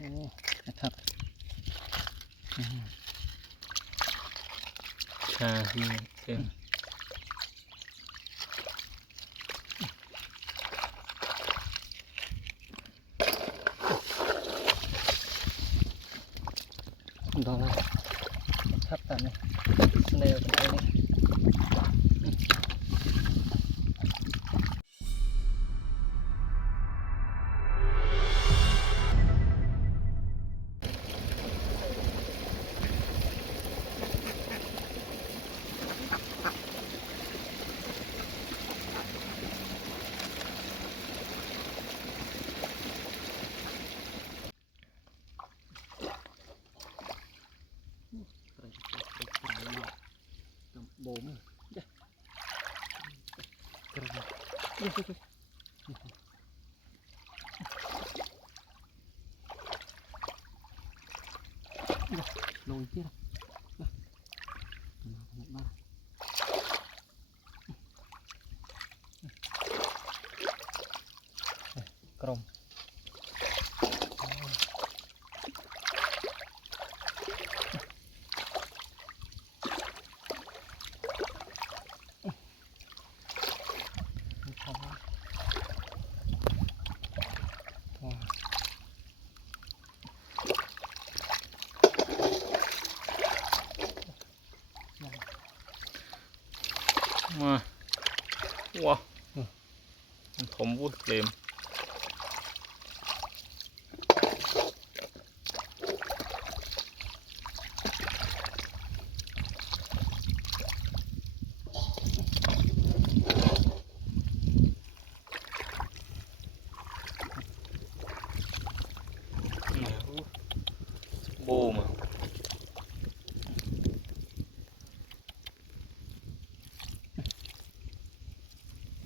โอ้นะครับชาที่เต็มดอกทับกันเลยสเนลกันไปเลยโบมเด้กระไรเย้ลงที่ละมากรมมาว้าผมวุ้เต็มโบมา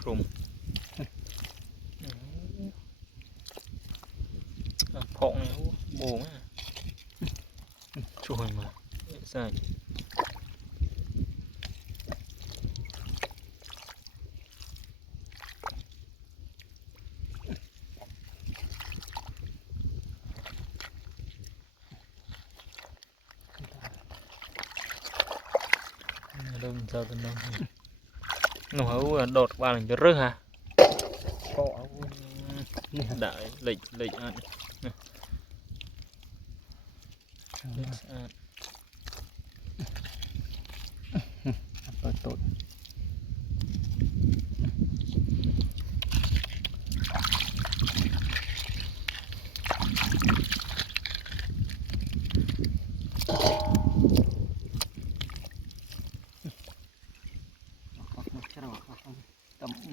ตรงพองเนี่ยโบมาช่วยมาใส่เริ่มเจอตัวน้องหนูเขาโดดqua làm cho rớt hả có đại lịch lịch ănเปิดต้น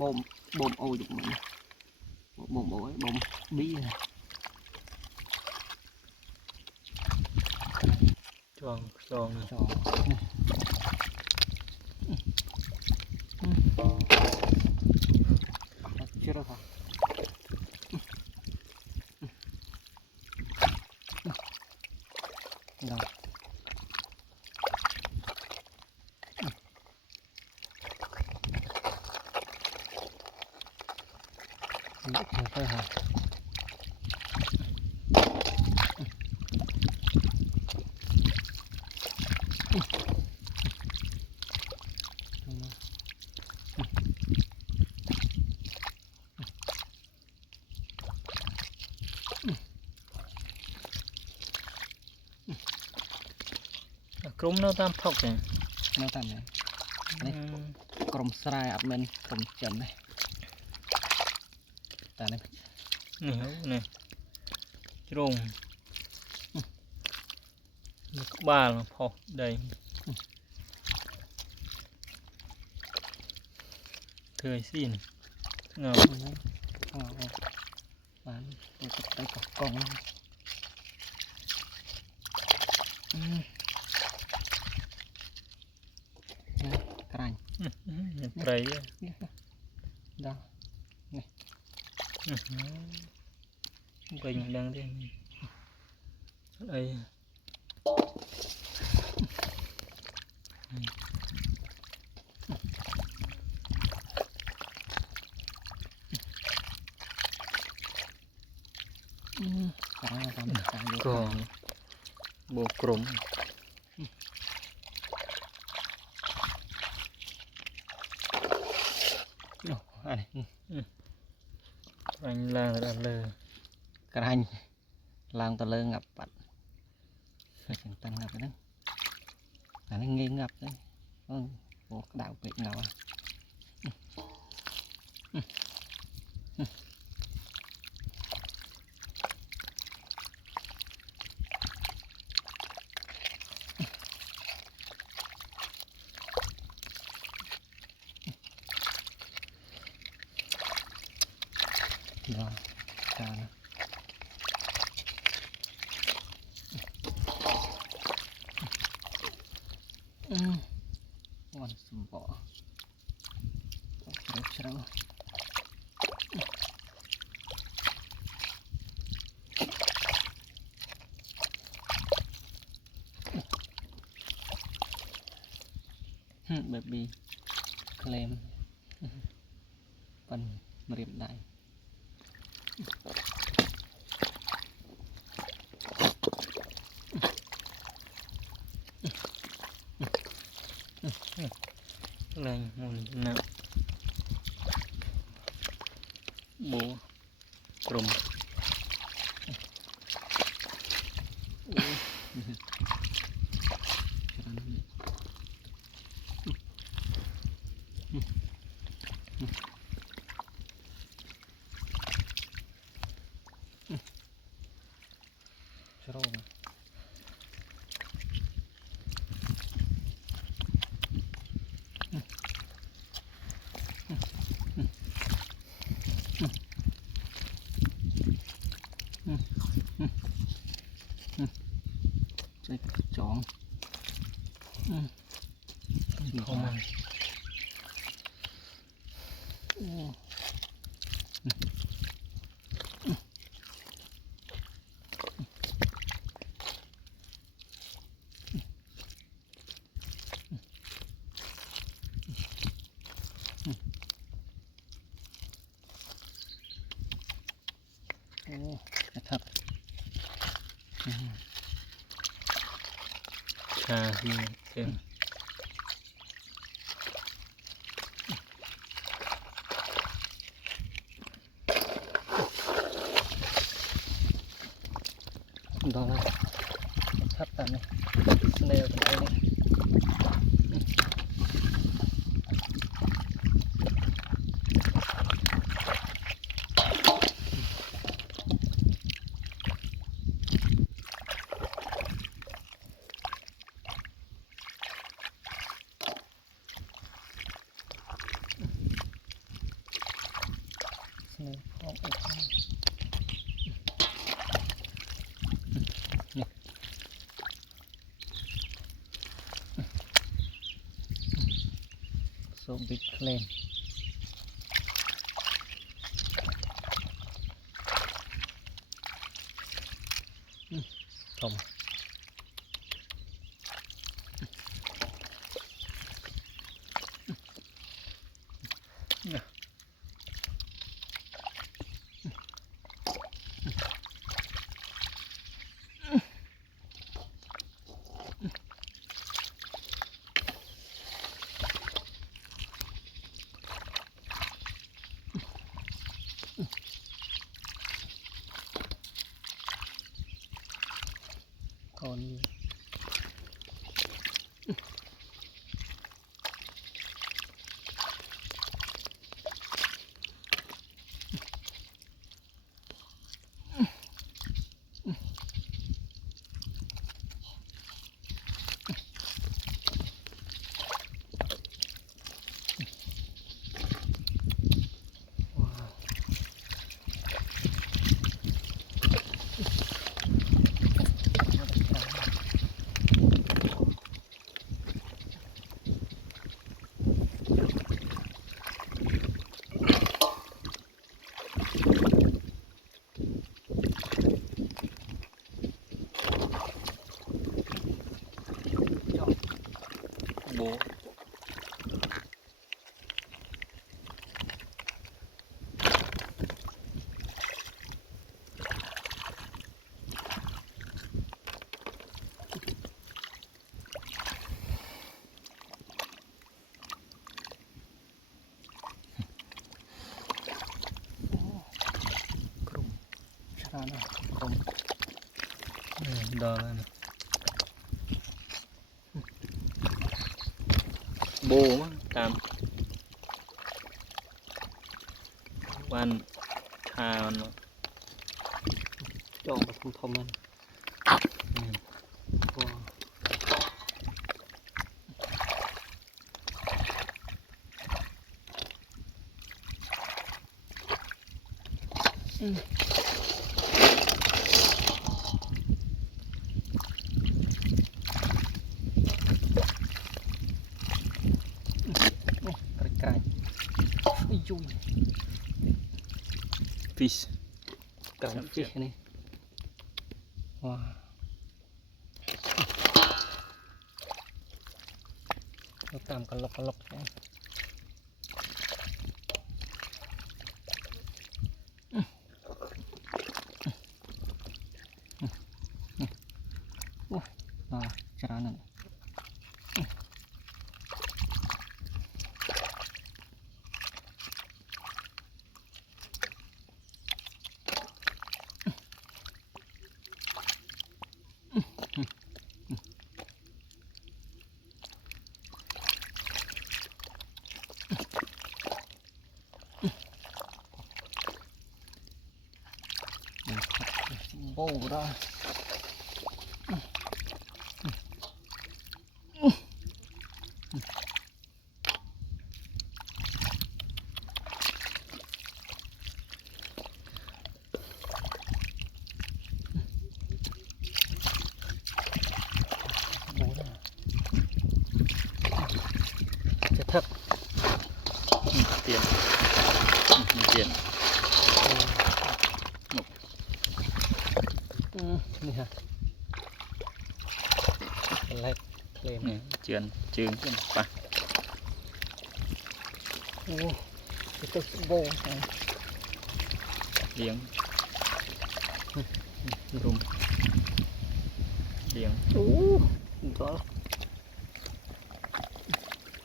บมบมโอ้ยมันบมโอ้ยบมบี้ช่วงช่วง cho chưa đâu hả đâu thôi hả cúng nó tam phọc này nó tầm này đây crom srai ập men crom chấm này ta này này trùng ba là phọc đây thời xin ngầu bán để tập tay cọc cong cành trái đó này bình đang đây đây กลางตามกลาง ก็โบกลม อันนี้ anh là đã lờ กระไรลางตะเลิงงับปัดเสียงตันงับไปนั่งอันนี้เงี้ยงับเลยโอ้ดาวเป็ดเงาđó sao nữa ngon sum bọ rất sâu baby claim phần mềm đại lên mùi nặng bố trùm Sero mà. Chơi chọn không ăn thật trà gì thêm đó là thắt tại này đều từ đây này so big claim không còn bố ทานนะผม ดอแล้วนะโบมั้งตามวันทามันมั้ง จองกับทมมันก็ ไกลๆอุ้ยจุย ฟิช กำฟิชนี่ว้าเราตามกันลกใช่จานนั่นโบ้ได้ จะทับ เปลี่ยนเปลี่ยน นี่ฮะเป็นไรเคลม นี่เจือนจึงไป โอ้จะตึกโบ เลี้ยงรุมเลี้ยง โอ้ตัว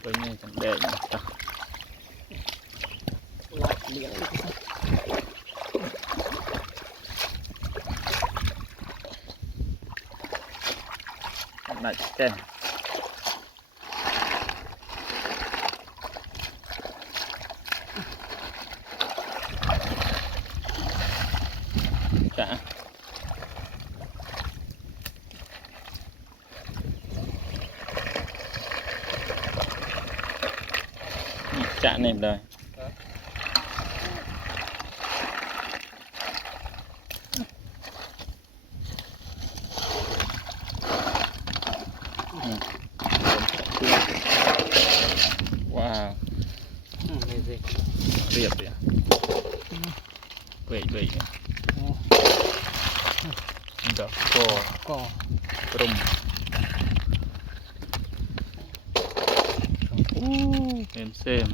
ตัวนี้จังแดงตา ลาดเลี้ยงเลยสิ หนักแก่จ้ะจะเน็บเลยว้าว ไม่สิ เรียบเลยเปื่อยเลยดอกก็ ก็ กลุ่มเซม